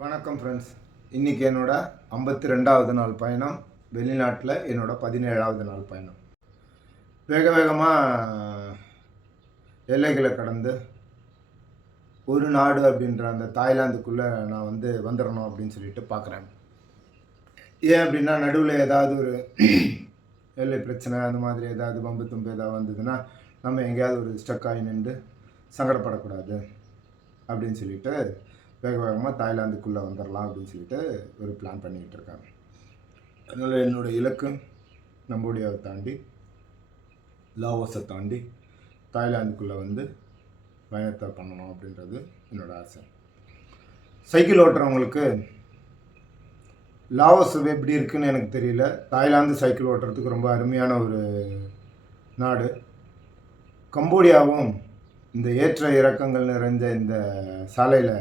வணக்கம் ஃப்ரெண்ட்ஸ். இன்றைக்கி என்னோட 52வது நாள் பயணம். வெளிநாட்டில் என்னோட 17வது நாள் பயணம். வேக வேகமாக எல்லைகளை கடந்து ஒரு நாடு அப்படின்ற அந்த தாய்லாந்துக்குள்ளே நான் வந்துடணும் அப்படின்னு சொல்லிட்டு பார்க்குறேன். ஏன் அப்படின்னா நடுவில் ஏதாவது ஒரு எல்லை பிரச்சனை அந்த மாதிரி ஏதாவது பம்பு தும்பு ஏதாவது வந்ததுன்னா நம்ம எங்கேயாவது ஒரு ஸ்டக் ஆகி நின்று சங்கடப்படக்கூடாது அப்படின்னு சொல்லிட்டு வேக வேகமாக தாய்லாந்துக்குள்ளே வந்துடலாம் அப்படின்னு சொல்லிட்டு ஒரு பிளான் பண்ணிக்கிட்டு இருக்காங்க. அதனால் என்னோடய இலக்கு கம்போடியாவை தாண்டி லாவோஸை தாண்டி தாய்லாந்துக்குள்ளே வந்து பயணத்தை பண்ணணும் அப்படின்றது என்னோடய ஆசை. சைக்கிள் ஓட்டுறவங்களுக்கு லாவோஸ் எப்படி இருக்குன்னு எனக்கு தெரியல. தாய்லாந்து சைக்கிள் ஓட்டுறதுக்கு ரொம்ப அருமையான ஒரு நாடு. கம்போடியாவும் இந்த ஏற்ற இறக்கங்கள் நிறைஞ்ச இந்த சாலையில்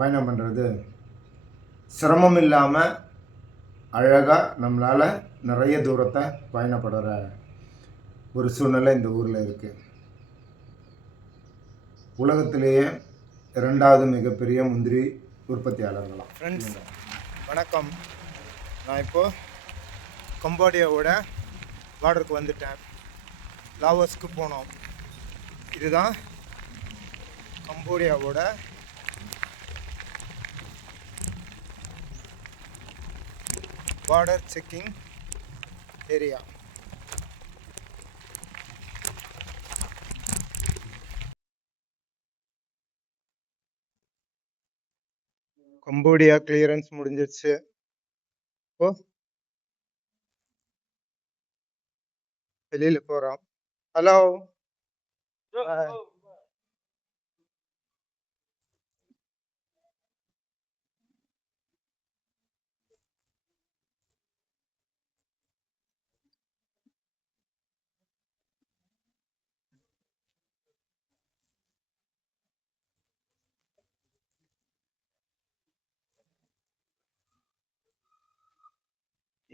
பயணம் பண்ணுறது சிரமம் இல்லாமல் அழகாக நம்மளால் நிறைய தூரத்தை பயணப்படுற ஒரு சூழ்நிலை இந்த ஊரில் இருக்குது. உலகத்திலேயே 2வது மிகப்பெரிய முந்திரி உற்பத்தியாளர்களாம். ஃப்ரெண்ட்ஸ் வணக்கம். நான் இப்போது கம்போடியாவோட பார்டருக்கு வந்துட்டேன். லாவோஸ்க்கு போனோம். இதுதான் கம்போடியாவோட border checking area. Cambodia clearance முடிஞ்சிருச்சு. இப்போ வெளியில் போகிறோம். ஹலோ,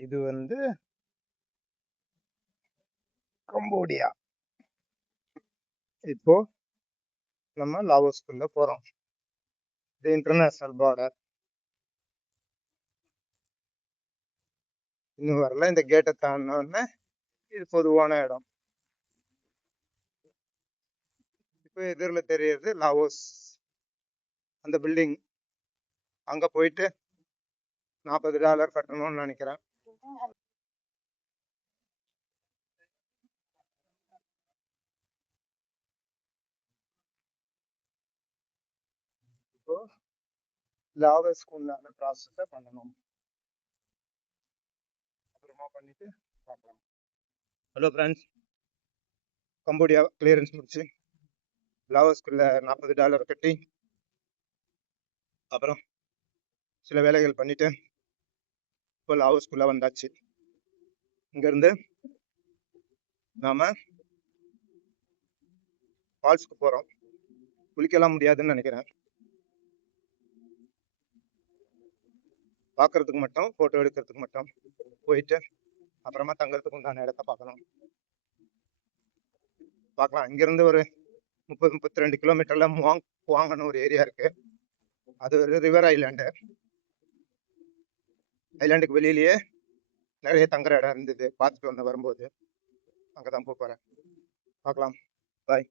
இது கம்போடியா. இப்போ நம்ம லாவோஸ்குள்ள போறோம். இது இன்டர்நேஷனல் பார்டர். இன்னும் வரல. இந்த கேட்டை தாண்டினோடனே இது பொதுவான இடம். இப்போ எதிரில் தெரியறது லாவோஸ். அந்த பில்டிங் அங்கே போயிட்டு $40 கட்டணும்னு நினைக்கிறேன். இப்போ லாவோஸ்க்கு உண்டான ப்ராசஸை பண்ணணும். அப்புறமா பண்ணிட்டு பார்க்கலாம். ஹலோ ஃப்ரெண்ட்ஸ், கம்போடியா கிளியரன்ஸ் முடிச்சு லாவோஸ்குள்ள $40 கட்டி அப்புறம் சில வேலைகள் பண்ணிட்டு இப்போ லாவோஸ்குள்ள வந்தாச்சு. இங்கேருந்து நாம ஃபால்ஸ்க்கு போகிறோம். குளிக்கலாம் முடியாதுன்னு நினைக்கிறேன். பார்க்கறதுக்கு மட்டும், ஃபோட்டோ எடுக்கிறதுக்கு மட்டும் போயிட்டு அப்புறமா தங்கறதுக்கு உண்டான இடத்த பார்க்கலாம். இங்கேருந்து ஒரு 30-32 கிலோமீட்டர்ல முவாங்னு ஒரு ஏரியா இருக்கு. அது ஒரு ரிவர் ஐலாண்டு. ஐலாண்டுக்கு வெளியிலேயே நிறைய தங்குற இடம் இருந்தது. பார்த்துட்டு வரும்போது அங்கே தான் போகிறேன். பார்க்கலாம். பாய்.